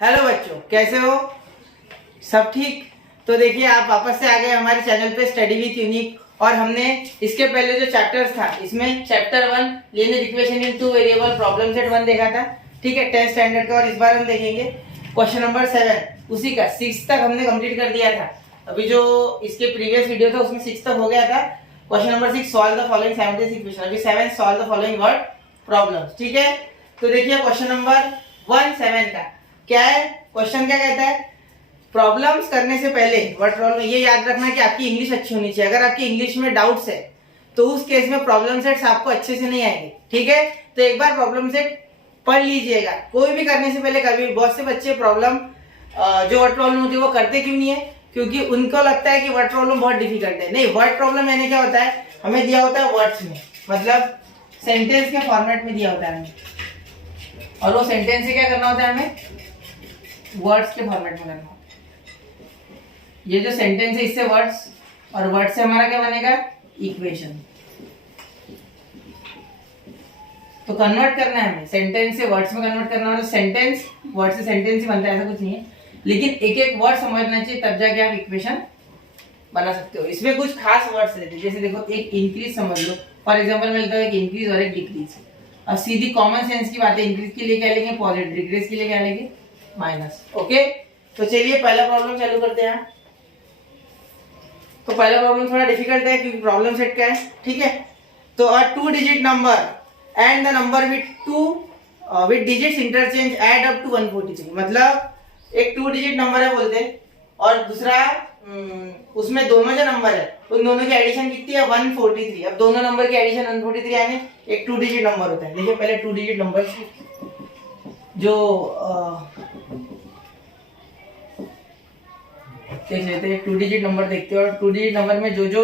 Hello बच्चों, कैसे हो? सब ठीक? तो देखिए, आप वापस से आ गए हमारे चैनल पे स्टडी विथ यूनिक। और हमने इसके पहले जो चैप्टर्स था, इसमें chapter 1 linear equation in two variable problem set 1 देखा था, ठीक है, 10th स्टैंडर्ड का। और इस बार हम देखेंगे क्वेश्चन नंबर 7, उसी का 6 तक हमने कंप्लीट कर दिया था। अभी जो इसके प्रीवियस वीडियो था उसमें 6 तक हो गया था। Question number 6, solve the following simultaneous equation. अभी 7, solve the following word problems, ठीक है। तो देखिए क्वेश्चन नंबर 7 का क्या है। क्वेश्चन क्या कहता है, प्रॉब्लम्स करने से पहले वर्ड प्रॉब्लम, ये याद रखना कि आपकी इंग्लिश अच्छी होनी चाहिए। अगर आपकी इंग्लिश में डाउट्स है तो उस केस में प्रॉब्लम सेट्स आपको अच्छे से नहीं आएंगे, ठीक है। तो एक बार प्रॉब्लम सेट पढ़ लीजिएगा। कोई भी करने से पहले, कभी बहुत से बच्चे प्रॉब्लम जो वर्ड प्रॉब्लम होती है वो करते क्यों नहीं है? क्योंकि उनको लगता है कि वर्ड प्रॉब्लम बहुत डिफिकल्ट है। नहीं, वर्ड प्रॉब्लम यानी क्या होता है, हमें दिया होता है वर्ड्स में, मतलब सेंटेंस के फॉर्मेट में दिया होता है हमें, और वो सेंटेंस से क्या करना होता है, हमें वर्ड्स के फॉर्मेट में करना। ये जो सेंटेंस है इससे वर्ड्स, और वर्ड से हमारा क्या बनेगा, इक्वेशन। तो कन्वर्ट करना है हमें, सेंटेंस से वर्ड्स में कन्वर्ट करना है। सेंटेंस वर्ड से सेंटेंस ही बनता है, ऐसा कुछ नहीं है, लेकिन एक एक वर्ड समझना चाहिए, तब जाके आप इक्वेशन बना सकते हो। इसमें कुछ खास वर्ड्स रहते हैं, जैसे देखो एक इंक्रीज समझ लो, फॉर एग्जांपल मैं लेता हूं एक इंक्रीज और एक डिक्रीज। अब सीधी कॉमन सेंस की बात है, इंक्रीज के लिए क्या लेंगे पॉजिटिव, डिक्रीज के लिए क्या लेंगे माइनस। ओके, तो चलिए पहला प्रॉब्लम चालू करते हैं। तो पहला प्रॉब्लम थोड़ा डिफिकल्ट है क्योंकि प्रॉब्लम सेट क्या है, ठीक है। तो a 2 digit number and the number with digits interchange add up to 143। मतलब एक 2 डिजिट नंबर है बोलते हैं, और दूसरा उसमें दोनों जो नंबर है उन दोनों की एडिशन कितनी है, 143। अब दोनों नंबर की एडिशन 143 यानी एक 2 डिजिट नंबर होता है। देखिए पहले 2 डिजिट नंबर जो देख लेते हैं, 2 डिजिट नंबर देखते हैं, और 2 डिजिट नंबर में जो जो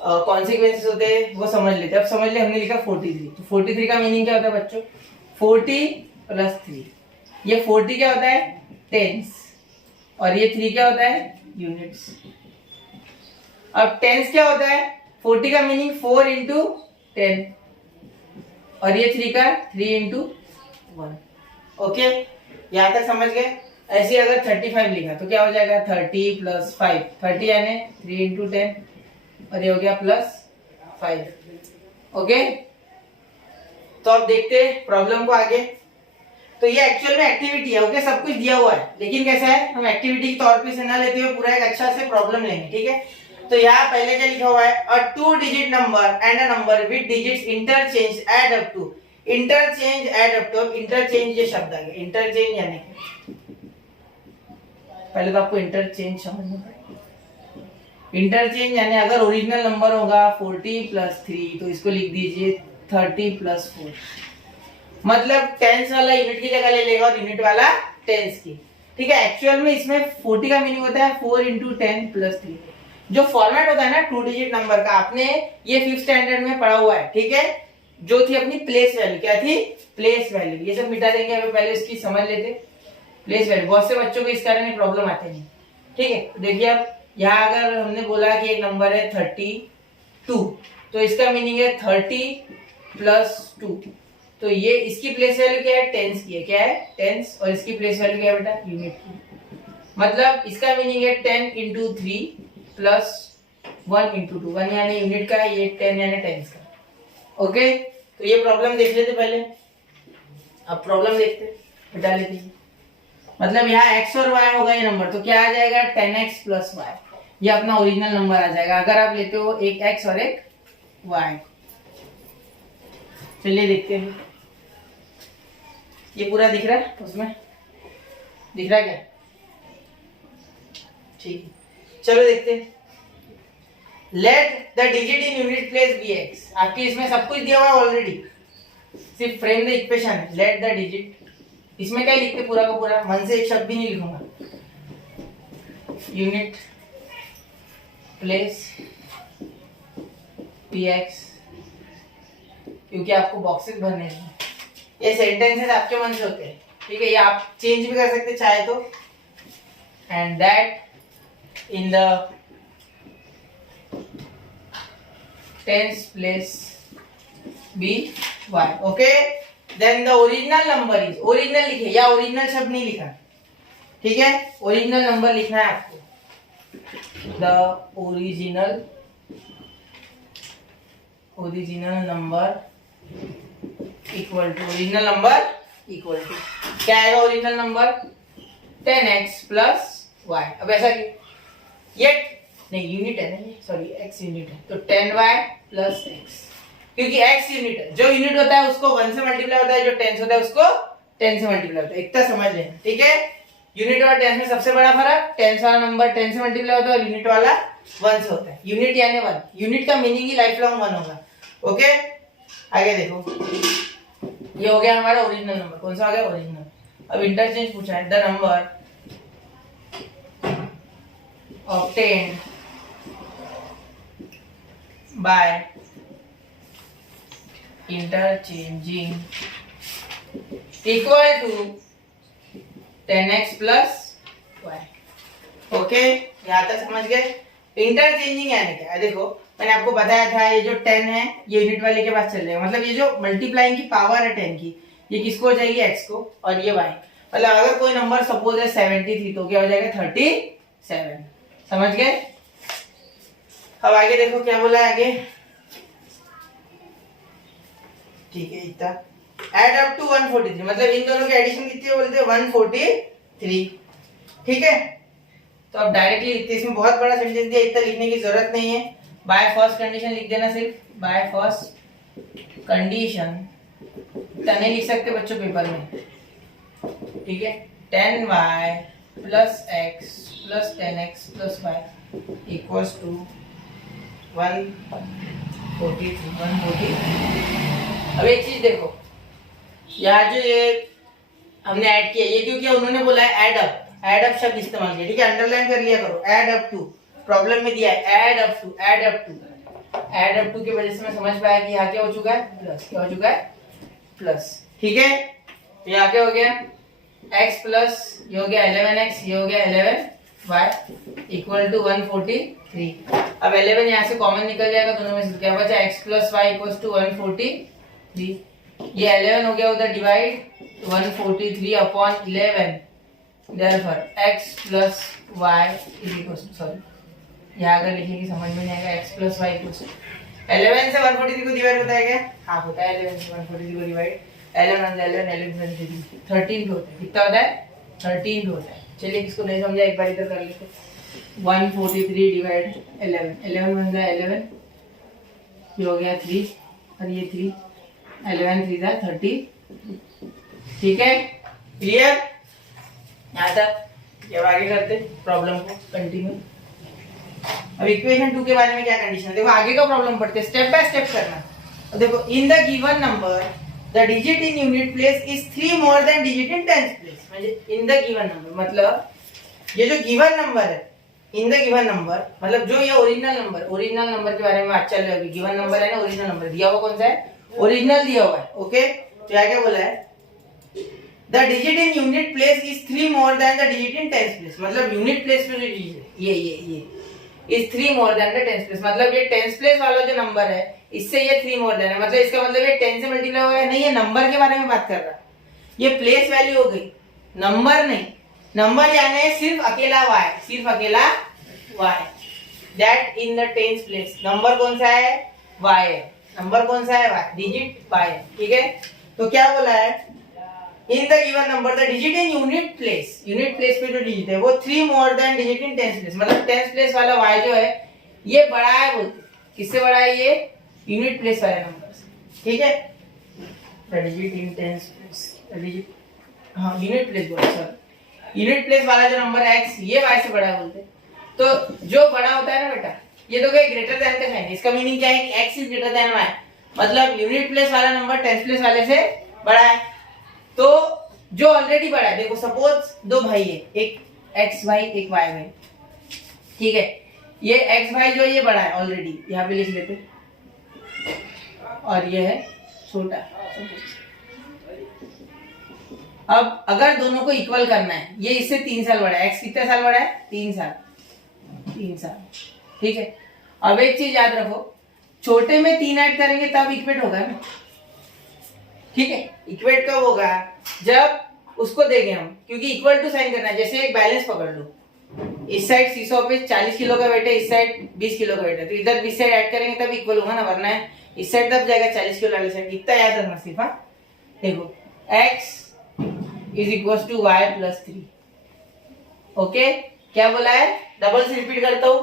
कॉन्सिक्वेंसेस होते हैं वो समझ लेते हैं। अब समझ ले, हमने लिखा 43, तो 43 का मीनिंग क्या होता है बच्चों, 40 + 3। ये 40 क्या होता है, टेंस, और ये 3 क्या होता है, यूनिट्स। अब टेंस क्या होता है, 40 का मीनिंग 4 × 10, और ये 3 का 3 × 1। ओके, यहां तक समझ गए। ऐसे अगर 35 लिखा तो क्या हो जाएगा, 30 + 5, 30 यानी 3 × 10, और ये हो गया +5। ओके, तो अब देखते हैं प्रॉब्लम को आगे। तो ये एक्चुअल में एक्टिविटी है, ओके, सब कुछ दिया हुआ है, लेकिन कैसा है, हम एक्टिविटी के तौर पे इसे ना लेते हुए पूरा एक अच्छा से प्रॉब्लम लेंगे, ठीक है। तो यहाँ पहले क्या लिखा हुआ है, a 2 digit number and a number with digits interchange add up to. Interchange add up to, interchange ये शब्द आ गया, इंटरचेंज यानी पहले तो आपको इंटरचेंज समझना पड़ेगा। इंटरचेंज यानी अगर ओरिजिनल नंबर होगा 40 + 3 तो इसको लिख दीजिए 30 + 4। मतलब टेंस वाला यूनिट की जगह ले लेगा और यूनिट वाला टेंस की, ठीक है। एक्चुअल में इसमें 40 का मीनिंग होता है 4 × 10 + 3। जो फॉर्मेट होता है ना 2 डिजिट नंबर का, आपने ये 5th स्टैंडर्ड में पढ़ा हुआ है, ठीक है। जो थी अपनी प्लेस वैल्यू, क्या थी, प्लेस वैल्यू। ये सब मिटा देंगे, अभी पहले इसकी समझ लेते। प्लेस वैल्यू, बहुत से बच्चों को इस कारण में प्रॉब्लम आते नहीं, ठीक है। देखिए अब यहाँ अगर हमने बोला कि एक नंबर है 32, तो इसका मीनिंग है 30 + 2। तो ये इसकी प्लेस वैल्यू क्या है, टेंस की है, क्या है, टेंस, और इसकी प्लेस वैल्यू क्या है बेटा, यूनिट की। मतलब इसका मीनिंग है 10 × 3 + 1 × 2, 1 यानी यूनिट का, ये 10 यानी टेंस का। ओके, तो ये प्रॉब्लम देख लेते पहले। अब प्रॉब्लम देखते, हटा लेते हैं। मतलब यहाँ x और y होगा ये नंबर, तो क्या आ जाएगा, 10x + y। ये अपना ओरिजिनल नंबर आ जाएगा अगर आप लेते हो एक x और एक y। चलिए देखते हैं, ये पूरा दिख रहा है, उसमें दिख रहा है क्या, ठीक है। चलो देखते हैं। Let the digit in unit place bx। आपकी इसमें सब कुछ दिया हुआ है ऑलरेडी, सिर्फ frame the equation. Let the digit, इसमें क्या लिखते पूरा का पूरा, मन से एक शब्द भी नहीं लिखूंगा, यूनिट प्लेस px, क्योंकि आपको बॉक्सेस भरने हैं। ये सेंटेंसेस आपके मन से होते हैं, ठीक है, ये आप चेंज भी कर सकते चाहे तो। And that in the tens place by, okay. Then the original number is, original लिखे, या ओरिजिनल शब्द नहीं लिखा, ठीक है, ओरिजिनल नंबर लिखना है आपको, the original number equal to क्या आएगा original number 10x plus y। अब ऐसा क्यों, ये नहीं यूनिट है ना, सॉरी x यूनिट है, तो 10y प्लस x, क्योंकि x यूनिट है, जो यूनिट होता है उसको 1 से मल्टीप्लाई होता है, जो टेंस होता है उसको 10 से मल्टीप्लाई होता है। इतना समझ लेना, ठीक है। यूनिट और टेंस में सबसे बड़ा फर्क, टेंस वाला नंबर 10 से मल्टीप्लाई होता है और यूनिट वाला 1 से होता है। यूनिट यानी 1, यूनिट का मीनिंग ही लाइफ लॉन्ग 1 होगा। ओके, आगे देखो, ये हो गया हमारा ओरिजिनल नंबर। कौन सा आ गया, ओरिजिनल। अब इंटरचेंज पूछा है, the number obtained by interchanging equal to 10x plus y। Okay, यहाँ तक समझ गए। इंटरचेंजिंग यानी क्या है, देखो मैंने आपको बताया था, ये जो 10 है ये यूनिट वाले के पास चल जाएगा, मतलब ये जो मल्टीप्लाइंग की पावर है 10 की, ये किसको हो जाएगी, x को, और ये y। मतलब अगर कोई नंबर सपोज है 73 तो क्या हो जाएगा 37। समझ गए। अब आगे देखो क्या बोला है आगे, ठीक है, इतना एड अप टू 143, मतलब इन दोनों की एडिशन कितनी है बोलते हैं 143। ठीक है, तो अब डायरेक्टली लिखते हैं, इसमें बहुत बड़ा सेंटेंस दिया, इतना लिखने की जरूरत नहीं है। बाय फर्स्ट कंडीशन लिख देना, सिर्फ बाय फर्स्ट कंडीशन, इतना नहीं लिख सकते बच्चों पेपर में, ठीक है। 10y plus x plus 10x plus y equals to 143। अब एक चीज देखो, यहाँ जो ये हमने ऐड किया, ये क्यों किया, उन्होंने बोला है ऐड अप शब्द इस्तेमाल किया, ठीक है, अंडरलाइन कर लिया करो। ऐड अप टू प्रॉब्लम में दिया है, ऐड अप टू की वजह से मैं समझ पाया कि यहाँ क्या हो चुका है, प्लस। क्या हो चुका है, प्लस। ठीक है, तो यहाँ क्या हो गया, x प्लस ये हो गया 11x, ये हो गया 11y इक्वल टू 143। अब 11 यहाँ से कॉमन निकल जाएगा दोनों में से, क्या बचा, x plus y equal to 143। ये 11 हो गया उधर divide, 143 upon 11, therefore x plus y is equal to, sorry यहाँ अगर लिखेंगे समझ में नहीं आएगा, x plus y equal to 11 से 143 को डिवाइड होता है क्या, हाँ होता है, 11 से 143 को डिवाइड 11 13 पे होता है, कितना होता है 13 पे होता है। चलिए किसको नहीं समझा एक बार इधर कर लेते, 143 डिवाइड 11 बन जाए 11, ये हो गया 3 और ये 3, 11 3 जा 30। ठीक है, क्लियर यहाँ तक। अब आगे करते प्रॉब्लम को कंटिन्यू। अब इक्वेशन 2 के बारे में क्या कंडीशन है, देखो आगे का प्रॉब्लम पढ़ते, स्टेप बाय स्टेप करना। अब देखो, in the given number the digit in unit place is 3 more than digit in tenth place. म्हणजे इन द गिवन नंबर मतलब ये जो गिवन नंबर है, इन द गिवन नंबर मतलब जो ये ओरिजिनल नंबर के बारे में बात चल रही है। गिवन नंबर है ना, ओरिजिनल नंबर दिया हुआ कौन सा है, ओरिजिनल दिया हुआ है। ओके, तो यहाँ क्या बोला है, the digit in unit place is 3 more then the digit in tenth place. मतलब यूनिट प्लेस पे जो डिजिट है ये is 3 more then the tenth place, मतलब ये टेंथ प्लेस वाला जो नंबर है इससे ये 3 मोर देन है, मतलब इसका मतलब ये 10 से मल्टीप्लाई हो गया। नहीं, ये नंबर के बारे में बात कर रहा, ये प्लेस वैल्यू हो गई, नंबर नहीं। नंबर यानी सिर्फ अकेला y that in the tenth place. Number कौन सा है, y है। नंबर कौन सा है, y, डिजिट y है। ठीक है, तो क्या बोला है, in the given number the digit in unit place पे जो डिजिट है वो 3 more than digit in tenth place, मतलब टेंथ प्लेस वाला y जो है ये बड़ा है, बोलते किससे बड़ा है, ये यूनिट प्लेस वाले नंबर से। ठीक है, the digit in tenth place, digit हाँ यूनिट प्लेस बोला, सॉरी यूनिट प्लेस वाला जो नंबर है x ये y से बड़ा है बोलते। तो जो बड़ा होता है ना बेटा, ये तो क्या ग्रेटर देन का साइन, इसका मीनिंग क्या है कि x is greater than y, मतलब यूनिट प्लेस वाला नंबर टेंथ प्लेस वाले से बड़ा है। तो जो ऑलरेडी बड़ा है, देखो सपोज दो भाई है, एक x भाई एक y भाई, ठीक है, ये x भाई जो है ये बड़ा है ऑलरेडी, यहाँ पे लिख लेते, और ये है छोटा। अब अगर दोनों को इक्वल करना है, ये इससे 3 साल बड़ा है, x कितने साल बड़ा है, 3 साल। ठीक है, अब एक चीज याद रखो, छोटे में 3 ऐड करेंगे तब इक्वेट होगा ना। ठीक है, इक्वेट कब होगा, जब उसको देंगे हम, क्योंकि इक्वल टू साइन करना है। जैसे एक बैलेंस पकड़ लो, इस साइड सीसो पे 40 किलो का वेट है, इस साइड 20 किलो का वेट है, तो इधर 20 साइड ऐड करेंगे तब इक्वल होगा ना, वरना है इस साइड तब जाएगा 40 किलो वाली साइड। इतना याद रखना सिर्फ। हाँ देखो x is equal to y plus 3। Okay, क्या बोला है, डबल से रिपीट करता हूँ,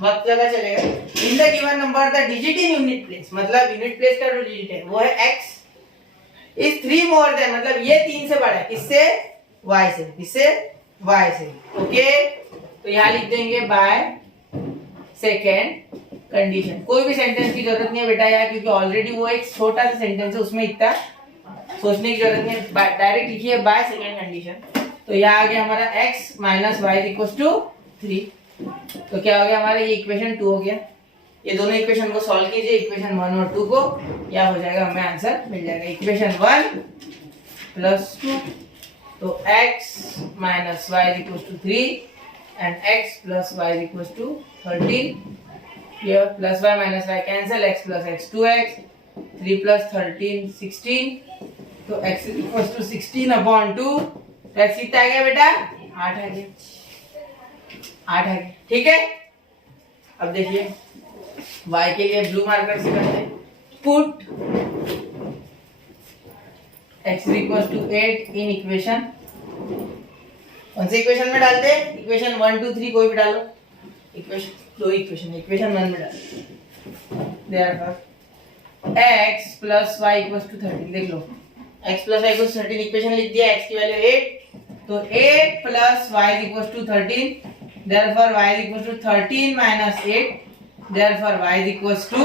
वक्त लगा चलेगा। In the given number the digit in unit place, मतलब यूनिट प्लेस का जो डिजिट है वो है x इज 3 मोर देन, मतलब ये 3 से बड़ा है, किससे, y से, किससे, y से। ओके, तो यहाँ लिख देंगे बाय सेकेंड कंडीशन। कोई भी सेंटेंस की जरूरत नहीं है बेटा यहाँ, क्योंकि ऑलरेडी वो एक छोटा सा सेंटेंस है, उसमें इतना सोचने की जरूरत नहीं है, डायरेक्ट लिखिए बाय सेकेंड कंडीशन। तो यहाँ आ गया हमारा x minus y equal to 3। तो क्या हो गया हमारा, ये इक्वेशन 2 हो गया। ये दोनों इक्वेशन को सॉल्व कीजिए, इक्वेशन 1 और 2 को, या हो जाएगा, हमें आंसर मिल जाएगा। इक्वेशन 1 प्लस 2, तो x minus y equal to 3 and x plus y equal to 13। ये plus y minus y cancel, x plus x 2x, 3 plus 13 16, तो x इक्वल टू 16 अपॉन 2। तो x कितना आ गया बेटा, 8 आ गया, 8 आ गया। ठीक है, अब देखिए y के लिए ब्लू मार्कर से करते हैं, put x equal to 8 in equation, कौन से इक्वेशन में डालते हैं, इक्वेशन 1 2 3 कोई भी डालो, इक्वेशन 2 इक्वेशन 1 में डालो। Therefore x plus y equal to 13, देख लो x plus y equal to 13 equation लिख दिया, x की वैल्यू 8, तो 8 plus y equal to 13, therefore y equal to 13 minus 8, therefore y equal to,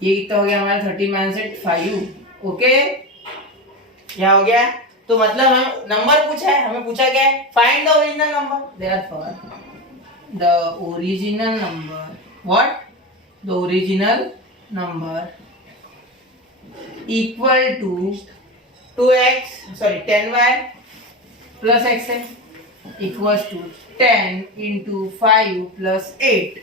ये कितना हो गया हमारा, 13 माइनस 8 5। ओके, क्या हो गया, तो मतलब हम नंबर पूछा है, हमें पूछा क्या है, find the original number, therefore the original number, what, the original number equal to 10y plus x है, इक्वल टू 10 इंटू 5 प्लस 8,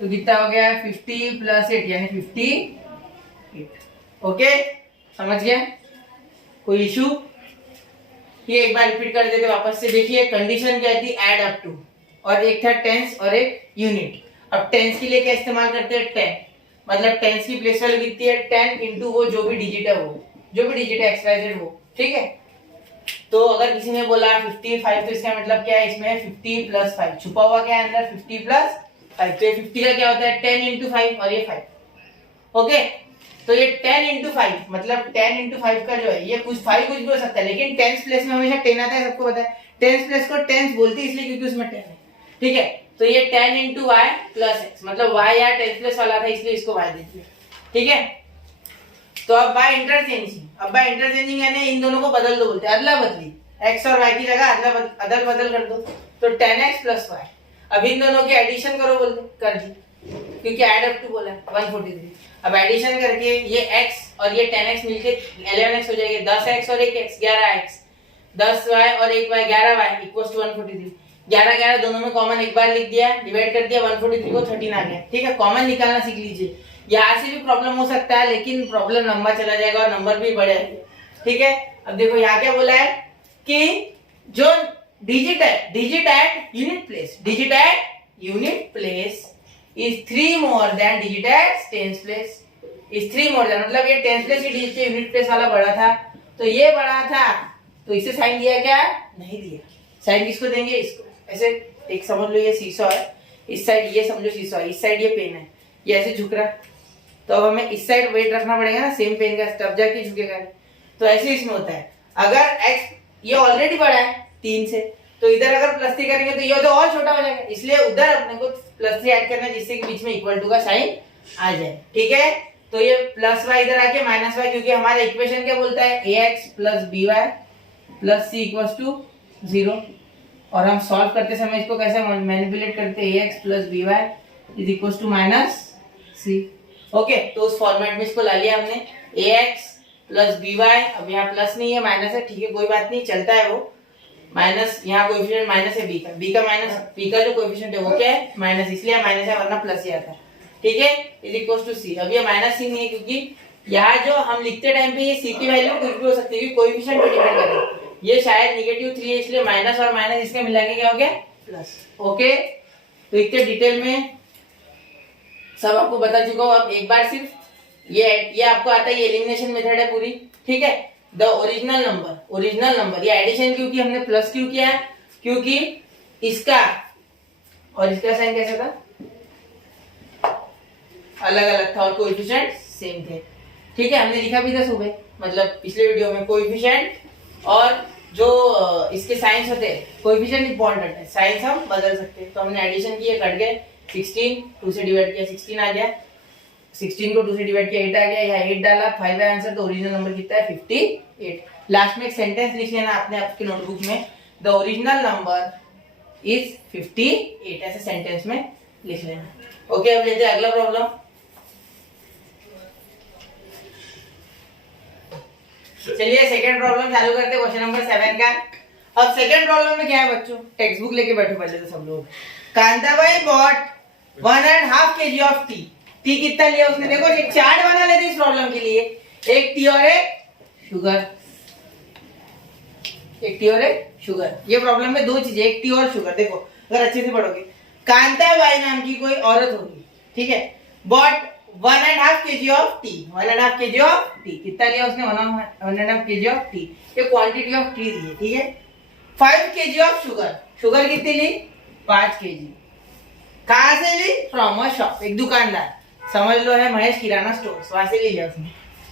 तो कितना हो गया, 50 प्लस 8 यानी 58। ओके, समझ गया, कोई इशू, ये एक बार रिपीट कर देते वापस से। देखिए कंडीशन क्या थी, ऐड अप टू, और एक था टेंस और एक यूनिट। अब टेंस के लिए क्या इस्तेमाल करते हैं, 10, मतलब टेंस की प्लेस वैल्यू कितनी है, 10 इंटू वो जो भी डिजिट है, वो जो भी डिजिट है XYZ वो, ठीक है। तो अगर किसी ने बोला 55, तो इसका मतलब क्या है, इसमें 50 प्लस 5 छुपा हुआ क्या है अंदर, 50 प्लस 5, तो ये 50 का क्या होता है, 10 इंटू 5 और ये 5। ओके, तो ये 10 इंटू 5 मतलब 10 इंटू 5 का जो है, ये कुछ 5 कुछ भी हो सकता है, लेकिन टेंस प्लेस में हमेशा 10 आता है, सबको पता है। टेंस प्लेस को टेंस बोलते हैं इसलिए क्योंकि उसमें 10 है, ठीक है। तो ये 10 इंटू वाई प्लस एक्स, मतलब y यार टेंस प्लेस वाला था इसलिए इसको y दे दिया, ठीक है। तो अब बाय इंटरचेंजिंग यानी इन दोनों को बदल दो, बोलते हैं अदला बदली, x और y की जगह अदल बदल कर दो, तो 10x प्लस y। अब इन दोनों की एडिशन करो, बोलते कर दी, क्योंकि ऐड अप टू बोला 143। अब एडिशन करके ये x और ये 10x मिलके 11x हो जाएगा, 10x और 1x 11x, 10y और 1y 11y इक्वल्स टू 143। 11 11 दोनों में कॉमन एक बार लिख दिया, डिवाइड कर दिया, 143 को 13 आ गया, ठीक है। कॉमन निकालना सीख लीजिए, यहाँ से भी प्रॉब्लम हो सकता है, लेकिन प्रॉब्लम लंबा चला जाएगा और नंबर भी बढ़ेगा, ठीक है। अब देखो यहाँ क्या बोला है कि जो digit at unit place is 3 more than digit at tens place, is 3 more than, मतलब ये टेंस प्लेस की डिजिट से यूनिट प्लेस वाला बड़ा था, तो ये बड़ा था, तो इसे साइन दिया क्या, नहीं दिया। साइन किसको देंगे, इसको। ऐसे एक समझ लो ये सीसॉ है, इस साइड ये समझो सीसॉ है, इस साइड ये पेन है, ये ऐसे झुक रहा, तो अब हमें इस साइड वेट रखना पड़ेगा ना सेम पेन का, तब जाके झुकेगा। तो ऐसे इसमें होता है, अगर x ये ऑलरेडी बड़ा है 3 से, तो इधर अगर +3 करेंगे तो ये तो और छोटा हो जाएगा, इसलिए उधर अपने को +3 ऐड करना है, जिससे कि बीच में इक्वल टू का साइन आ जाए, ठीक है। तो ये प्लस y इधर आके माइनस y, क्योंकि हमारा इक्वेशन क्या बोलता है, ax plus by plus c equals to 0, और हम सॉल्व करते समय इसको कैसे मैनिपुलेट करते हैं, ax plus by is equals to minus c। Okay, तो उस फॉर्मेट में इसको ला लिया हमने, ax प्लस by, अब यहाँ प्लस नहीं है माइनस है, ठीक है कोई बात नहीं, चलता है वो, माइनस यहाँ कोएफिशिएंट माइनस है b का माइनस, b का जो कोएफिशिएंट है वो क्या है, माइनस, इसलिए माइनस है, वरना प्लस ही आता है, ठीक है, इज इक्वल्स टू c। अब ये माइनस ही नहीं है, क्योंकि यहाँ जो हम लिखते टाइम पे ये c की वैल्यू कुछ भी हो सकती है, कोएफिशिएंट पे डिपेंड करेगा, ये शायद -3 है, इसलिए माइनस और माइनस इसके मिला के क्या हो गया प्लस। ओके, तो इतने डिटेल में सब आपको बता चुका हूँ। अब एक बार सिर्फ ये आपको आता है, ये एलिमिनेशन मेथड है पूरी, ठीक है। द ओरिजिनल नंबर, ये एडिशन क्यों की हमने प्लस क्यों किया, क्योंकि इसका और इसका साइन कैसा था, अलग अलग था और कोएफिशिएंट सेम थे, ठीक है। हमने लिखा भी था सुबह, मतलब पिछले वीडियो में, कोएफिशिएंट और जो इसके साइंस होते हैं, कोएफिशिएंट इंपॉर्टेंट है, साइंस हम बदल सकते हैं। तो हमने एडिशन किए, कट गए, 16 2 से डिवाइड किया 16 आ गया, 16 को 2 से डिवाइड किया 8 आ गया, यहाँ 8 डाला, 5 है आंसर। तो ओरिजिनल नंबर कितना है 58। लास्ट में एक सेंटेंस लिख लेना आपने आपकी नोटबुक में, द ओरिजिनल नंबर इज 58, ऐसे सेंटेंस में लिख लेना। ओके, अब लेते हैं अगला प्रॉब्लम। चलिए सेकंड प्रॉब्लम चालू करते हैं, क्वेश्चन नंबर 7 का। अब सेकंड प्रॉब्लम में क्या है बच्चों, टेक्स्ट बुक लेके बैठो पहले तो सब लोग। Kantabai bought 1.5 kg of tea कितना लिया उसने, देखो एक चार्ट बना लेते इस प्रॉब्लम के लिए, एक टी और एक शुगर, एक टी और एक शुगर। ये प्रॉब्लम में दो चीजें, एक टी और शुगर। देखो अगर अच्छे से पढ़ोगे, कांताबाई नाम की कोई औरत होगी, ठीक है, bought 1.5 kg of tea, 1.5 kg of tea कितना लिया उसने, 1.5 kg ऑफ टी, ये क्वांटिटी ऑफ टी दी है, ठीक है। 5 kg ऑफ शुगर, शुगर कितनी ली 5 kg, कहां से ली, फ्रॉम अ शॉप, एक दुकानदार, समझ लो है महेश किराना स्टोर, वहां से ले लिया उसने,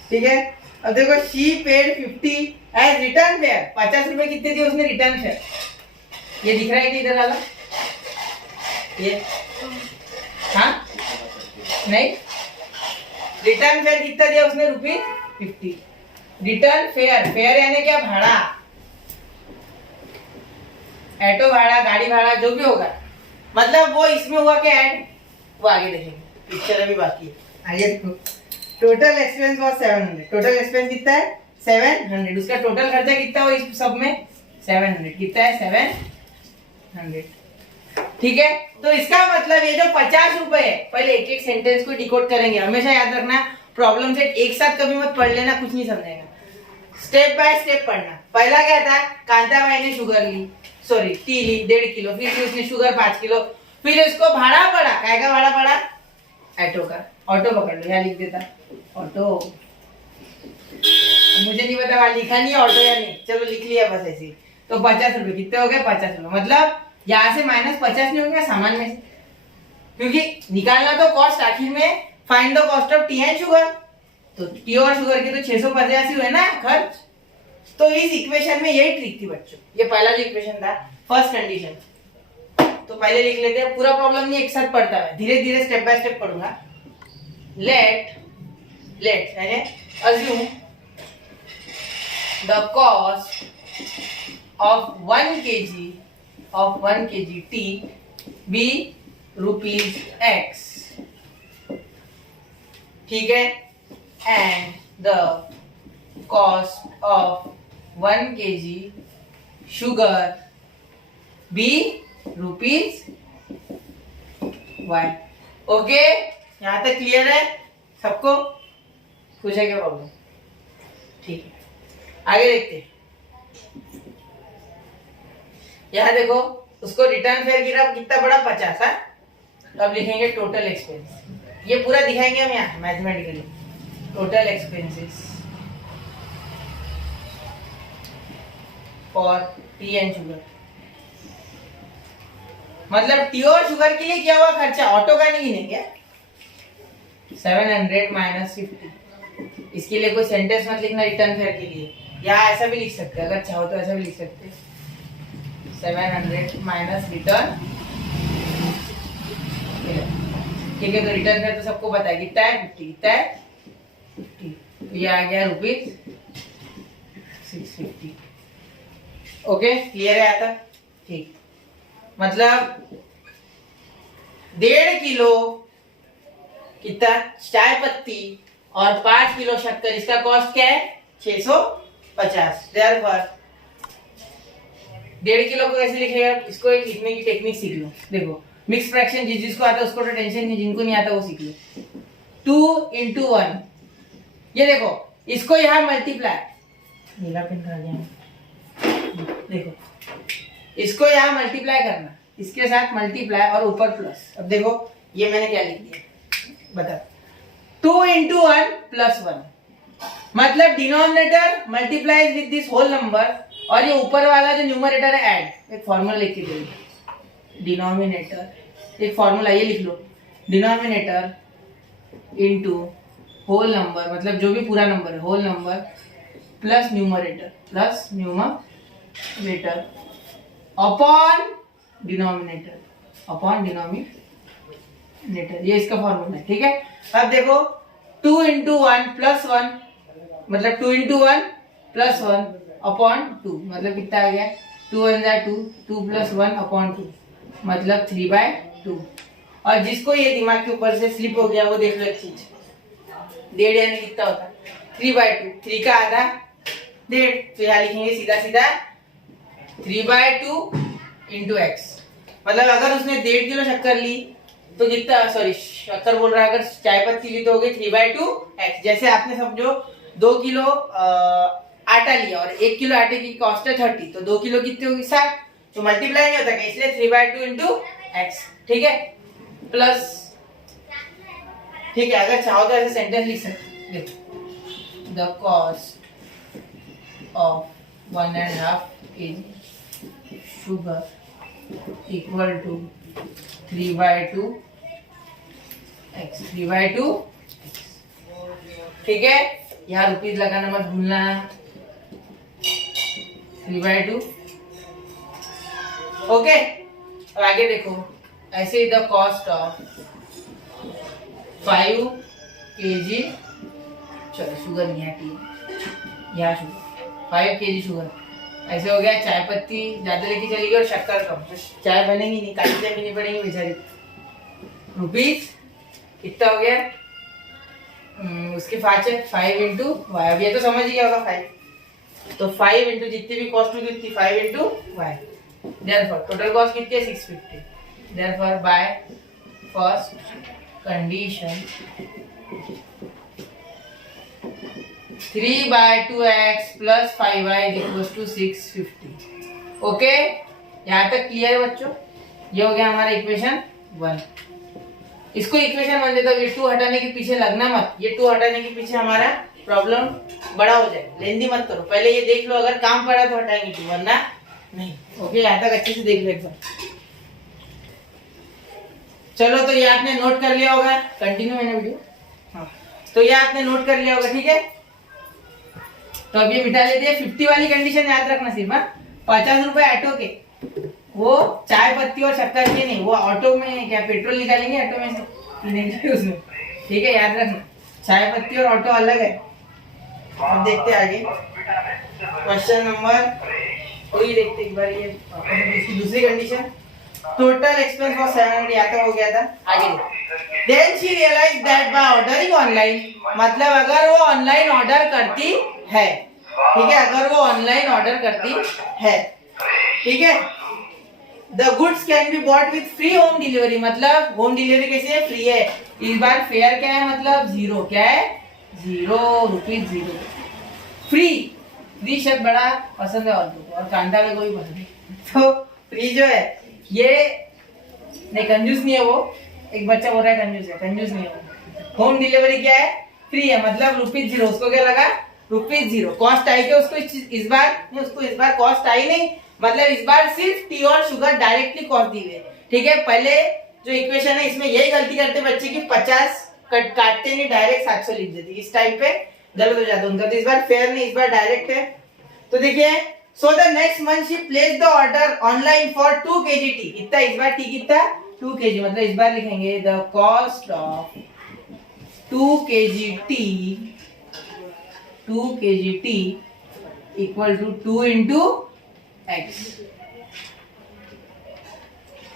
ठीक है। अब देखो she paid 50 as return fare, 50 रुपए कितने दिए उसने रिटर्न फेयर, ये दिख रहा है कि इधर वाला, ये हाँ नहीं, रिटर्न फेयर कितना दिया उसने, ₹50। रिटर्न फेयर, फेयर यानी क्या, भाड़ा, ऑटो भाड़ा, गाड़ी भाड़ा, जो भी होगा, मतलब वो इसमें हुआ क्या ऐड, वो आगे देखेंगे, पिक्चर अभी बाकी है, आगे देखो। Total expense was 700, total expense कितना है 700, उसका टोटल खर्चा कितना हो इस सब में 700, कितना है 700, ठीक है। तो इसका मतलब ये जो 50 रुपए है, पहले एक एक सेंटेंस को डिकोड करेंगे, हमेशा याद रखना, प्रॉब्लम सेट एक साथ कभी मत पढ़ लेना, कुछ नहीं समझेगा, स्टेप बाय स्टेप पढ़ना। पहला क्या था, कांताबाई ने शुगर ली, सॉरी टी ली 1.5 किलो, फिर उसने शुगर 5 किलो, फिर इसको भाड़ा पड़ा, काय का भाड़ा पड़ा, ऑटो का, ऑटो पकड़ लो, यहाँ लिख देता ऑटो, मुझे नहीं पता वहां लिखा नहीं है ऑटो या नहीं, चलो लिख लिया बस ऐसे ही। तो 50 रुपए कितने हो गए, 50 रुपए, मतलब यहाँ से -50 नहीं हो गया सामान में से, क्योंकि निकालना तो कॉस्ट आखिर में, find the cost of T and sugar, तो टी और शुगर की तो 685 हुए ना खर्च। तो इस इक्वेशन में यही ट्रिक थी बच्चों, ये पहला जो इक्वेशन था, फर्स्ट कंडीशन। तो पहले लिख लेते हैं, पूरा प्रॉब्लम नहीं एक साथ पढ़ता है, धीरे धीरे स्टेप बाय स्टेप पढ़ूंगा। Let assume the cost of 1 kg tea be ₹X, ठीक है, and the cost of 1 kg sugar be ₹Y। Okay, यहाँ तक क्लियर है सबको, पूछा क्या प्रॉब्लम, ठीक है, आगे देखते हैं। यहाँ देखो उसको रिटर्न फेयर गिरा कितना बड़ा 50 है, तो अब लिखेंगे टोटल एक्सपेंस, ये पूरा दिखाएंगे हम यहाँ mathematically, total expenses for T and sugar, मतलब टी और शुगर के लिए क्या हुआ खर्चा, ऑटो का नहीं गिनेंगे, 700 - 50, इसके लिए कोई सेंटेंस मत लिखना रिटर्न फेयर के लिए, या ऐसा भी लिख सकते हैं अगर चाहो तो, ऐसा भी लिख सकते हैं 700 माइनस रिटर्न, ठीक है। तो रिटर्न फेयर तो सबको पता है कितना है 50, कितना है 50, तो ये आ गया ₹650। ओके, क्लियर है आता, ठीक, मतलब 1.5 किलो कितना चाय पत्ती और 5 किलो शक्कर, इसका कॉस्ट क्या है 650। देयरफॉर 1.5 किलो को कैसे लिखेगा, इसको एक लिखने की टेक्निक सीख लो। देखो मिक्स फ्रैक्शन जिसको आता है उसको तो टेंशन नहीं, जिनको नहीं आता वो सीख लो। 2 × 1, ये देखो इसको यहाँ मल्टीप्लाई, नीला पेन खा गया देखो इसको यहाँ मल्टीप्लाई करना, इसके साथ मल्टीप्लाई और ऊपर प्लस। अब देखो ये मैंने क्या लिख दिया बता, 2 into 1 plus 1, मतलब denominator multiplies with this whole number और ये ऊपर वाला जो न्यूमरेटर है ऐड। एक फॉर्मूला लिख के दे, डिनोमिनेटर, एक फॉर्मूला ये लिख लो, डिनोमिनेटर इनटू होल नंबर, मतलब जो भी पूरा नंबर है whole number plus numerator upon denominator ये इसका फॉर्मूला है, ठीक है। अब देखो 2 into 1 plus 1, मतलब 2 into 1 plus 1 अपॉन 2, मतलब कितना आ गया 2 1 जा 2, 2 plus 1 अपॉन 2, मतलब 3/2। और जिसको ये दिमाग के ऊपर से स्लिप हो गया वो देख लो एक चीज, 1.5 यानी कितना होता है 3/2, 3 का आधा 1.5, तो यहाँ लिखेंगे सीधा सीधा 3/2 into x। मतलब अगर उसने 1.5 किलो शक्कर ली तो जितना, सॉरी शक्कर बोल रहा है, अगर चाय पत्ती ली तो हो गई 3/2 x। जैसे आपने समझो 2 किलो आटा लिया और 1 किलो आटे की कॉस्ट है 30, तो 2 किलो कितनी होगी 60, तो मल्टीप्लाई नहीं होता क्या, इसलिए 3/2 into x, ठीक है, प्लस, ठीक है। अगर चाहो तो ऐसे सेंटेंस लिख सकते, the cost of 1.5 kg sugar equal to 3/2 x, 3/2 x, ठीक है। यहाँ रुपीज लगाना मत भूलना, 3/2, ओके। अब आगे देखो, ऐसे द कॉस्ट ऑफ 5 kg, चलो शुगर नहीं आती है, यहाँ शुगर 5 kg शुगर, ऐसे हो गया। चाय पत्ती ज्यादा लेके चलेगी और शक्कर कम, तो चाय बनेगी नहीं, काली चाय पीनी पड़ेगी बेचारी। रुपीज कितना हो गया, उसके 5 है, 5 into y, अब ये तो समझ ही गया होगा 5, तो 5 into जितनी भी कॉस्ट होगी उतनी 5 into y, therefore total cost कितनी है 650, therefore by first condition 3/2x plus 5y equals to 650, okay. यहाँ तक क्लियर है बच्चों, ये हो गया हमारा इक्वेशन 1। इसको इक्वेशन 1 देता हूँ, ये 2 हटाने के पीछे लगना मत, ये 2 हटाने के पीछे हमारा प्रॉब्लम बड़ा हो जाएगा, लेंदी मत करो, पहले ये देख लो, अगर काम पड़ा तो हटाएंगे 2, वरना नहीं, ओके। यहाँ तक अच्छे से देख लो एक बार, चलो। तो ये आपने नोट कर लिया होगा, कंटिन्यू मैंने वीडियो, हाँ, तो ये आपने नोट कर लिया होगा, ठीक है। तो अब ये मिटा लेते हैं, 50 वाली कंडीशन याद रखना सिर्फ, 50 रुपए ऑटो के, वो चाय पत्ती और शक्कर के नहीं, वो ऑटो में क्या पेट्रोल निकालेंगे ऑटो में से, पीने उसमें, ठीक है, याद रखना, चाय पत्ती और ऑटो अलग है। अब देखते हैं आगे, क्वेश्चन नंबर 2 देखते एक बार, ये दूसरी कंडीशन, टोटल एक्सपेंस फॉर 700, या तो हो गया था, आगे then she realize that by ordering online, मतलब अगर वो ऑनलाइन ऑर्डर करती है, ठीक है, अगर वो ऑनलाइन ऑर्डर करती है, ठीक है, the goods can be bought with free home delivery, मतलब होम डिलीवरी कैसे है, फ्री है। इस बार फेयर क्या है, मतलब 0, क्या है 0 रुपीज, 0 फ्री। फ्री शब्द बड़ा पसंद है औरतों को, और कांटा में कोई पसंद नहीं, तो फ्री जो है ये नहीं, कंजूस नहीं है वो, एक बच्चा बोल रहा है कंजूस है, कंजूस नहीं है वो। होम डिलीवरी क्या है, फ्री है, मतलब ₹0, उसको क्या लगा ₹0, कॉस्ट आई क्या उसको इस बार नहीं, उसको इस बार कॉस्ट आई नहीं, मतलब इस बार सिर्फ टी और शुगर डायरेक्टली कॉस्ट दी हुई, ठीक है। पहले जो इक्वेशन है इसमें यही गलती करते बच्चे की, 50 काटते नहीं, डायरेक्ट 700 लिख देते, इस टाइम पे गलत हो जाता उनका, तो इस बार फेयर नहीं, इस बार डायरेक्ट है। तो देखिए, so the next month she place the order online for 2 kg T, कितना इस बार टी कितना 2 kg, मतलब इस बार लिखेंगे the cost of 2 kg tea equal to 2 into x,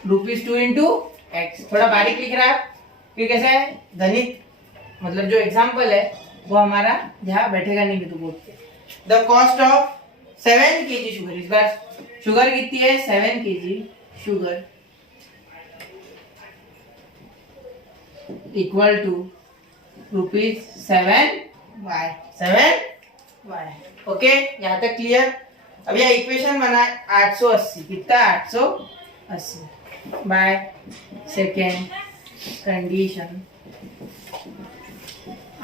₹2 into x, थोड़ा बारीक लिख रहा है क्योंकि कैसा है गणित, मतलब जो एग्जाम्पल है वो हमारा जहाँ बैठेगा नहीं बिल्कुल बोर्ड पे। The cost of 7 kg sugar, इस बार शुगर कितनी है 7 kg sugar equal to ₹7y, okay, यहाँ तक क्लियर। अब यह इक्वेशन बना 880, कितना 880 by second condition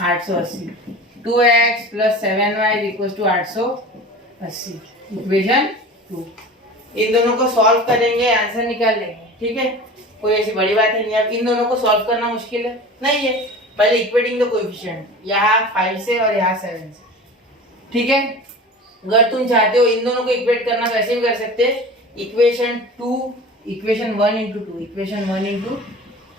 880 2x plus 7y equal to 880 equation 2। इन दोनों को सॉल्व करेंगे, आंसर निकाल लेंगे, ठीक है। कोई ऐसी बड़ी बात है नहीं। अब इन दोनों को सॉल्व करना मुश्किल है नहीं है। पहले इक्वेटिंग द कोएफिशिएंट, यहाँ 5 से और यहाँ 7 से, ठीक है। अगर तुम चाहते हो इन दोनों को इक्वेट करना तो ऐसे भी कर सकते हैं, equation 2 equation 1 into 2 equation 1 into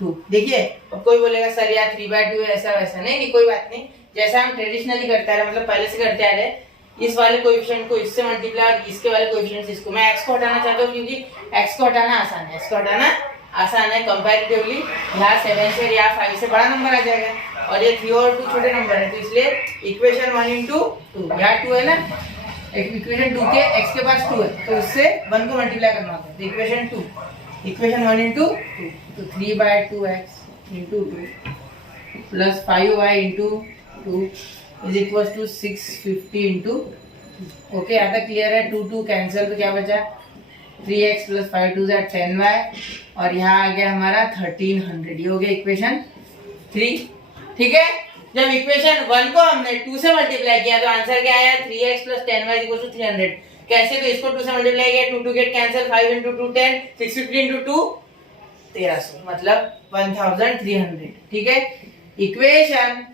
2। देखिए अब कोई बोलेगा सर यार 3/2 है, ऐसा वैसा नहीं, कोई बात नहीं। जैसा हम ट्रेडिशनली करते आ रहे, मतलब पहले से करते आ रहे, इस वाले कोएफिशिएंट को इससे मल्टीप्लाई और इसके वाले कोएफिशिएंट से इसको। मैं x को हटाना चाहता हूँ क्योंकि x को हटाना आसान है, x को हटाना आसान है कंपैरेटिवली। यहाँ 7 से यहाँ 5 से बड़ा नंबर आ जाएगा और ये 3 और 2 छोटे नंबर है, तो इसलिए इक्वेशन 1 इंटू 2, यहाँ 2 है ना, इक्वेशन 2 के x के पास 2 है तो उससे 1 को मल्टीप्लाई करना होता है, तो इक्वेशन 2 इक्वेशन 1 इंटू 2, तो 3/2x into 2 plus 5y into 2 is equal to 650 into. Okay, यहाँ तक क्लियर है। 2 कैंसिल तो क्या बचा, 3x प्लस 5 2 10y और यहाँ आ गया हमारा 1300। ये हो गया इक्वेशन 3, ठीक है। जब इक्वेशन 1 को हमने 2 से मल्टीप्लाई किया तो आंसर क्या आया, 3x plus 10y equal to 300। कैसे, तो इसको 2 से मल्टीप्लाई किया, 2 गेट कैंसिल, 5 इंटू 2 10, 650 इंटू 2 1300, मतलब 1300, ठीक है। इक्वेशन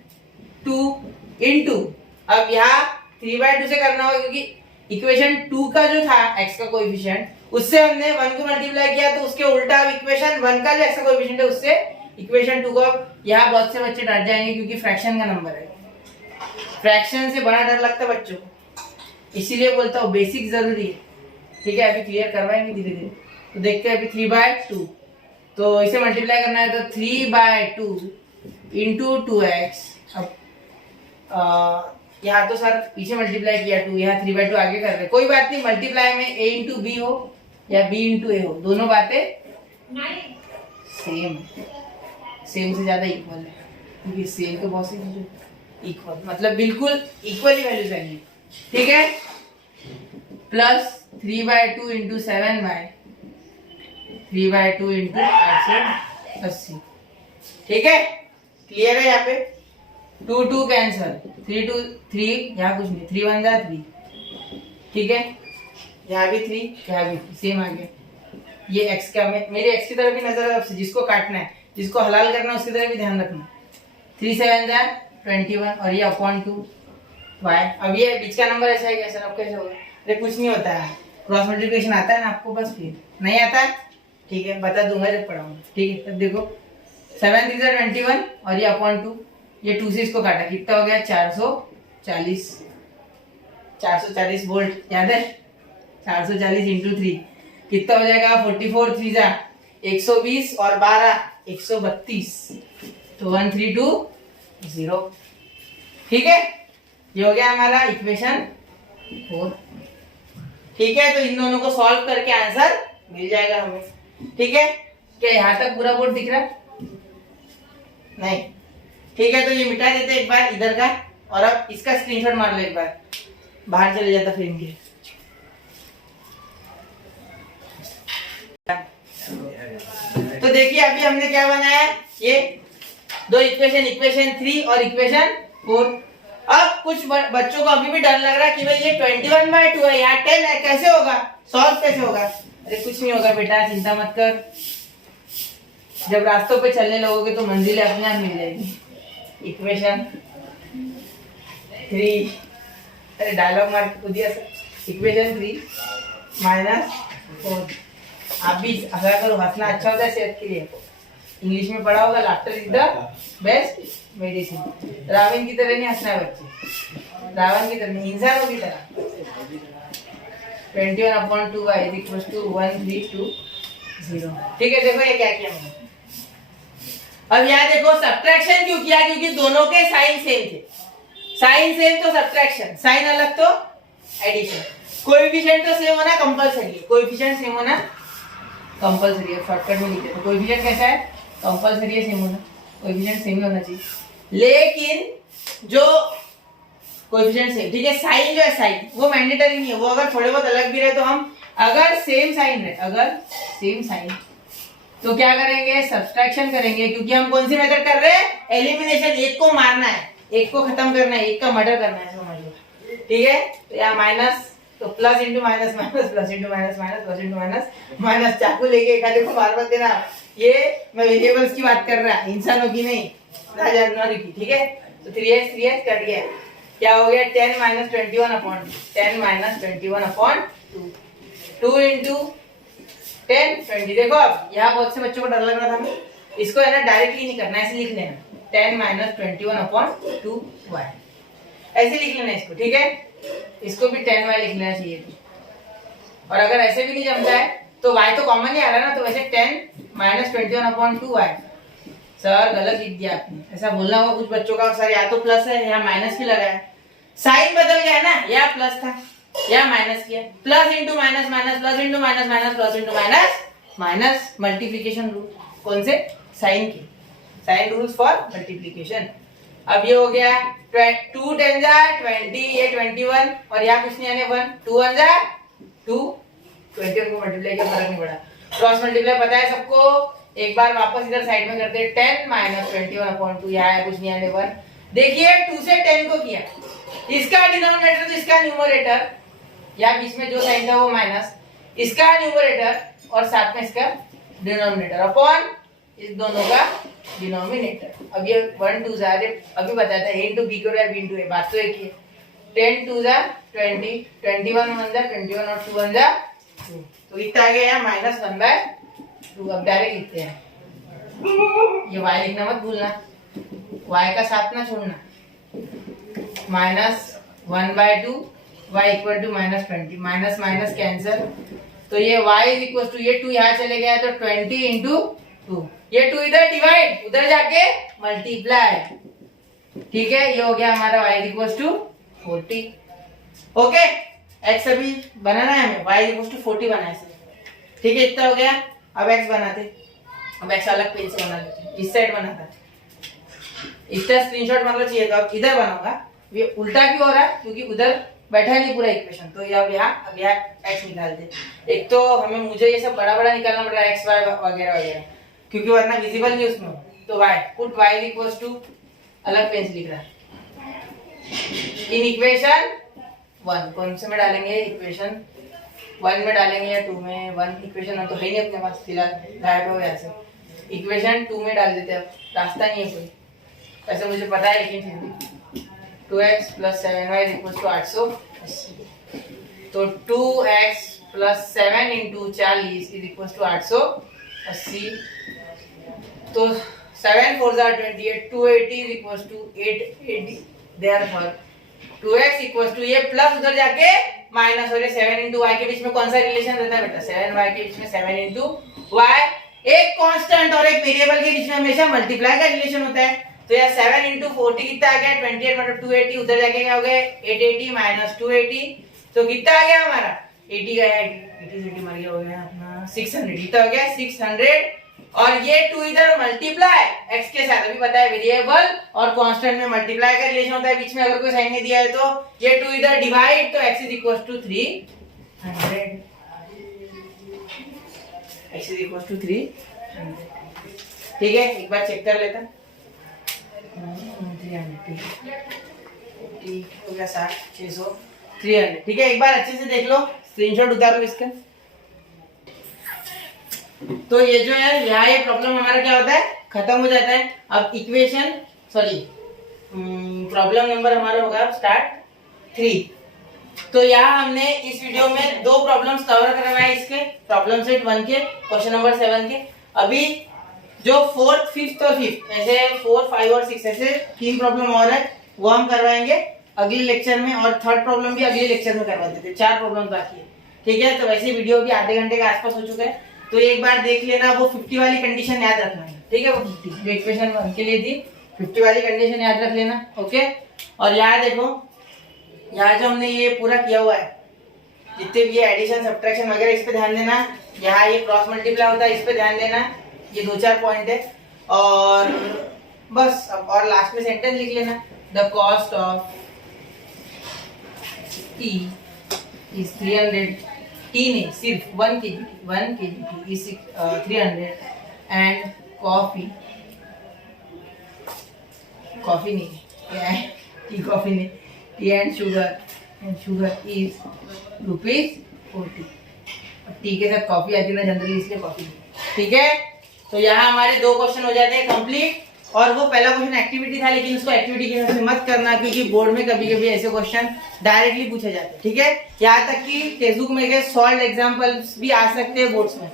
2 इंटू, अब यहाँ 3/2 से करना होगा क्योंकि इक्वेशन 2 का जो था x का कोएफिशिएंट उससे हमने 1 को मल्टीप्लाई किया, तो उसके उल्टा अब इक्वेशन 1 का जो x का कोएफिशिएंट है उससे इक्वेशन 2 को। यहाँ बहुत से बच्चे डर जाएंगे क्योंकि फ्रैक्शन का नंबर है, फ्रैक्शन से बड़ा डर लगता है बच्चों को, इसीलिए बोलता हूँ बेसिक जरूरी है, ठीक है। अभी क्लियर करवाएंगे धीरे धीरे। तो देखते हैं अभी 3/2, तो इसे मल्टीप्लाई करना है तो 3/2 इंटू 2x। अब यहाँ तो सर पीछे मल्टीप्लाई किया 2, यहाँ 3/2 आगे कर रहे, कोई बात नहीं। मल्टीप्लाई में a इंटू बी हो या b इंटू ए हो, दोनों बातें सेम से ज्यादा इक्वल है, क्योंकि सेम तो बहुत सी इक्वल, मतलब बिल्कुल इक्वली वैल्यूज आएंगी, ठीक है। प्लस 3/2 इंटू 7y 3/2 इंटू 880, ठीक है। क्लियर है यहाँ पे। 2 कैंसल, 3 यहाँ कुछ नहीं, 3 1 जा 3, ठीक है। यहाँ भी 3, यहाँ भी सेम आ गया। ये x का, मेरे x की तरफ भी नजर है, जिसको काटना है, जिसको हलाल करना है उसकी तरफ भी ध्यान रखना। 3 7 जा 21 और ये अपॉन 2 y। अब ये बीच का नंबर ऐसा है क्या सर, अब कैसे होगा? अरे कुछ नहीं होता है, क्रॉस मल्टीप्लिकेशन आता है ना आपको, बस फिर नहीं आता है, ठीक है, बता दूंगा जब पढ़ाऊंगा, ठीक है। तब देखो 7 3 21 और ये अपॉन 2, ये 2 से इसको काटा, कितना हो गया 440 वोल्ट, याद है। 440 इंटू 3 कितना हो जाएगा, 44 3 जा 120 और 12 132, तो 1320, ठीक है। ये हो गया हमारा इक्वेशन 4, ठीक है। तो इन दोनों को सॉल्व करके आंसर मिल जाएगा हमें, ठीक है। क्या यहाँ तक पूरा बोर्ड दिख रहा है? नहीं, ठीक है। तो ये मिटा देते एक बार इधर का, और अब इसका स्क्रीनशॉट मार लो एक बार, बाहर चले जाता फ्रेम के। तो देखिए अभी हमने क्या बनाया, ये दो इक्वेशन 3 और इक्वेशन 4। अब कुछ बच्चों को अभी भी डर लग रहा है कि भाई ये 21/2 है, यहाँ 10 है, कैसे होगा, सॉल्व कैसे होगा? अरे कुछ नहीं होगा बेटा, चिंता मत कर। जब रास्तों पे चलने लगोगे तो मंजिलें अपने आप मिल जाएगी। इक्वेशन 3, अरे डायलॉग मार के दिया सर। इक्वेशन 3 -4। आप भी हंसा करो, हंसना अच्छा होता है सेहत के लिए। इंग्लिश में पढ़ा होगा, laughter is the best medicine. Ravan की तरह नहीं हंसना है बच्चे, रावण की तरह नहीं, इंसानों की तरह। 21/2y = 1320, ठीक है। देखो ये क्या किया मैंने। अब यहाँ देखो सब्ट्रैक्शन क्यों किया, क्योंकि दोनों के साइन सेम थे। साइन सेम तो सब्ट्रैक्शन, साइन अलग तो एडिशन। कोएफिशिएंट तो सेम होना कंपलसरी है, कोएफिशिएंट सेम होना कंपलसरी है। शॉर्टकट में लिखते हैं कोएफिशिएंट कैसा है, कंपलसरी है सेम होना, कोएफिशिएंट सेम ही होना चाहिए। लेकिन जो कोएफिशिएंट सेम, ठीक है। साइन जो है साइन वो मैंडेटरी नहीं है, वो अगर थोड़े बहुत अलग भी रहे तो हम, अगर सेम साइन है, अगर सेम साइन तो क्या करेंगे, सब्सट्रैक्शन करेंगे, क्योंकि हम कौन सी मेथड कर रहे हैं, एलिमिनेशन, एक को मारना है, एक को खत्म करना है, एक का मर्डर करना है, समझ लो, ठीक है। तो यहाँ माइनस, तो plus into minus minus, plus into minus minus, plus into minus minus, चाकू लेके एक आधे को मार मत देना, ये मैं वेरिएबल्स की बात कर रहा, इंसानों की नहीं, जानवरों की, ठीक है। तो 3x कट गया, क्या हो गया, 10 minus 21 upon 10 minus 21 upon 2 into 10 20। देखो अब यहाँ बहुत से बच्चों को डर लग रहा था, इसको है ना डायरेक्टली नहीं करना, ऐसे लिख लेना 10 माइनस 21 अपॉन 2y, ऐसे लिख लेना इसको, ठीक है। इसको भी 10y लिख लेना चाहिए थी, और अगर ऐसे भी नहीं जमता है तो y तो कॉमन ही आ रहा है ना, तो वैसे 10 माइनस 21 अपॉन 2y। सर गलत लिख दिया आपने, ऐसा बोलना होगा कुछ बच्चों का, सर या तो प्लस है या माइनस की लगाया, साइन बदल गया ना, या प्लस था या माइनस किया, plus into minus minus, plus into minus minus, plus into minus minus, multiplication rule, कौन से, साइन की, साइन रूल्स फॉर मल्टीप्लीकेशन। अब ये हो गया 2 10 जा 20, ये 21, और यहाँ कुछ नहीं आने 1, 2 1 जा 2, 21 को मल्टीप्लाई किया फर्क नहीं पड़ा, क्रॉस मल्टीप्लाई पता है सबको। एक बार वापस इधर साइड में करते हैं, 10 माइनस 21 अपॉन 2, यहाँ है कुछ नहीं आने 1। देखिए 2 से 10 को किया, इसका डिनोमिनेटर तो इसका न्यूमरेटर, या बीच में जो साइन था वो माइनस, इसका न्यूमरेटर और साथ में इसका डिनोमिनेटर अपॉन इस दोनों का डिनोमिनेटर। अब ये 1 2 जा रहे, अभी बताया था a इंटू बी को b इंटू a, बात तो एक ही है। 10 2 जा 20, 21 1 जा 21 और 2 1 जा 2, तो इतना आ गया यहाँ माइनस 1/2। अब डायरेक्ट लिखते हैं, ये y लिखना मत भूलना, y का साथ ना छोड़ना, minus 1/2 y equal to minus 20, minus minus cancel, तो ये y इज इक्वल टू, ये 2 यहाँ चले गया तो 20 इंटू 2, ये 2 इधर डिवाइड, उधर जाके मल्टीप्लाई, ठीक है। ये हो गया हमारा y is equal to 40, okay. x अभी बनाना है हमें, y इज इक्वल टू 40 बनाए से, ठीक है, इतना हो गया। अब x बनाते, अब x अलग पेज से बना लेते हैं, इस साइड बनाता, इसका स्क्रीनशॉट मतलब चाहिए तो अब इधर बनाऊंगा, ये उल्टा क्यों हो रहा है, क्योंकि उधर बैठा नहीं पूरा इक्वेशन, तो ये अब यहाँ x निकालते। एक तो हमें मुझे ये सब बड़ा बड़ा निकालना पड़ रहा है, x y वगैरह वगैरह, क्योंकि वरना विजिबल नहीं उसमें, तो y put y equals to, अलग पेन से लिख रहा है, इन इक्वेशन 1, कौन से में डालेंगे, इक्वेशन 1 में डालेंगे या 2 में, 1 इक्वेशन तो है नहीं अपने पास फिलहाल, गायब हो गया से, इक्वेशन 2 में डाल देते हैं, रास्ता नहीं है कोई, वैसे मुझे पता है लेकिन फिर भी 2x plus 7y equals to 880, तो 2x plus 7 into 40 is equals to 880, तो 7 4 जा 28, 280 is equals to 880, therefore 2x equals to, ये प्लस उधर जाके माइनस हो रहे, 7 इंटू y के बीच में कौन सा रिलेशन रहता है बेटा, 7y के बीच में 7 इंटू y, एक कांस्टेंट और एक वेरिएबल के बीच में हमेशा मल्टीप्लाई का रिलेशन होता है, तो यह 7 इंटू 40 कितना आ गया, 28 मतलब 280, उधर जाके क्या हो गया 880 माइनस 280, तो कितना आ गया हमारा 80 गया, 80 से 80 मर गया, हो गया अपना 600, कितना हो गया 600, और ये 2 इधर मल्टीप्लाई x के साथ, अभी पता है वेरिएबल और कांस्टेंट में मल्टीप्लाई का रिलेशन होता है, बीच में अगर कोई साइन नहीं दिया है तो ये 2 इधर डिवाइड, तो x is equal to 300, x is equal to 300, ठीक है। एक बार चेक कर लेता, 300 ठीक हो गया, 60 600 300, ठीक है। एक बार अच्छे से देख लो, स्क्रीनशॉट उतारो इसका। तो ये जो है यहाँ ये प्रॉब्लम हमारा क्या होता है, खत्म हो जाता है। अब इक्वेशन प्रॉब्लम नंबर हमारा होगा स्टार्ट 3। तो यहाँ हमने इस वीडियो में 2 प्रॉब्लम्स कवर करवाए, इसके प्रॉब्लम सेट 1 के, क्वेश्चन नंबर 7 के। अभी जो 4th 5th और 5th ऐसे 4 5 और 6 ऐसे 3 प्रॉब्लम और है, वो हम करवाएंगे अगले लेक्चर में, और 3rd प्रॉब्लम भी अगले लेक्चर में करवा देते हैं। 4 प्रॉब्लम बाकी है, ठीक है। तो वैसे वीडियो भी आधे घंटे के आसपास हो चुका है, तो एक बार देख लेना। वो 50 वाली कंडीशन याद रखना है, ठीक है। वो 50 जो इक्वेशन 1 के लिए थी, 50 वाली कंडीशन याद रख लेना, ओके। और यहाँ देखो, यहाँ जो हमने ये पूरा किया हुआ है, जितने भी एडिशन सब्ट्रैक्शन वगैरह, इस पे ध्यान देना। यहाँ ये क्रॉस मल्टीप्लाई होता है, इस पे ध्यान देना। ये 2-4 पॉइंट है, और बस अब और लास्ट में सेंटेंस लिख लेना, the cost of T is 300, T नहीं सिर्फ 1 kg T is 300 and coffee नहीं टी कॉफी नहीं, T and sugar is ₹40। T के साथ कॉफी आती है ना जनरली, इसलिए कॉफी नहीं। ठीक है, तो यहाँ हमारे 2 क्वेश्चन हो जाते हैं कंप्लीट। और वो पहला क्वेश्चन एक्टिविटी था, लेकिन उसको एक्टिविटी के हिसाब से मत करना, क्योंकि बोर्ड में कभी कभी ऐसे क्वेश्चन डायरेक्टली पूछे जाते हैं। ठीक है, यहाँ तक कि टेक्स्ट में के सॉल्व एग्जांपल्स भी आ सकते हैं बोर्ड्स में।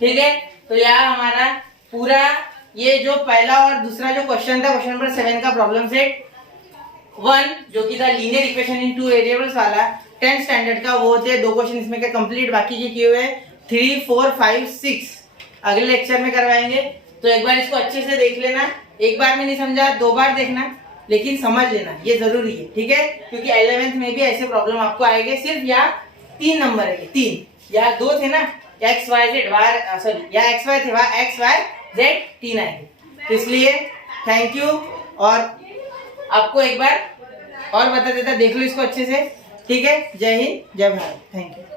ठीक है, तो यहाँ हमारा पूरा ये जो पहला और दूसरा जो क्वेश्चन था, क्वेश्चन नंबर 7 का प्रॉब्लम सेट 1 जो कि था लीनियर इक्वेशन इन 2 वेरिएबल्स वाला 10th स्टैंडर्ड का, वो थे 2 क्वेश्चन इसमें के कंप्लीट। बाकी के किए हुए 3, 4, 5, 6 अगले लेक्चर में करवाएंगे। तो एक बार इसको अच्छे से देख लेना, एक बार में नहीं समझा 2 बार देखना, लेकिन समझ लेना, ये जरूरी है। ठीक है, क्योंकि 11th में भी ऐसे प्रॉब्लम आपको आएंगे। सिर्फ यहाँ 3 नंबर है, 3 यहाँ 2 थे ना, एक्स वाई जेड सॉरी यहाँ एक्स वाई थे, वहाँ एक्स वाई जेड 3 आएंगे। तो इसलिए थैंक यू, और आपको एक बार और बता देता, देख लो इसको अच्छे से। ठीक है, जय हिंद जय भारत, थैंक यू।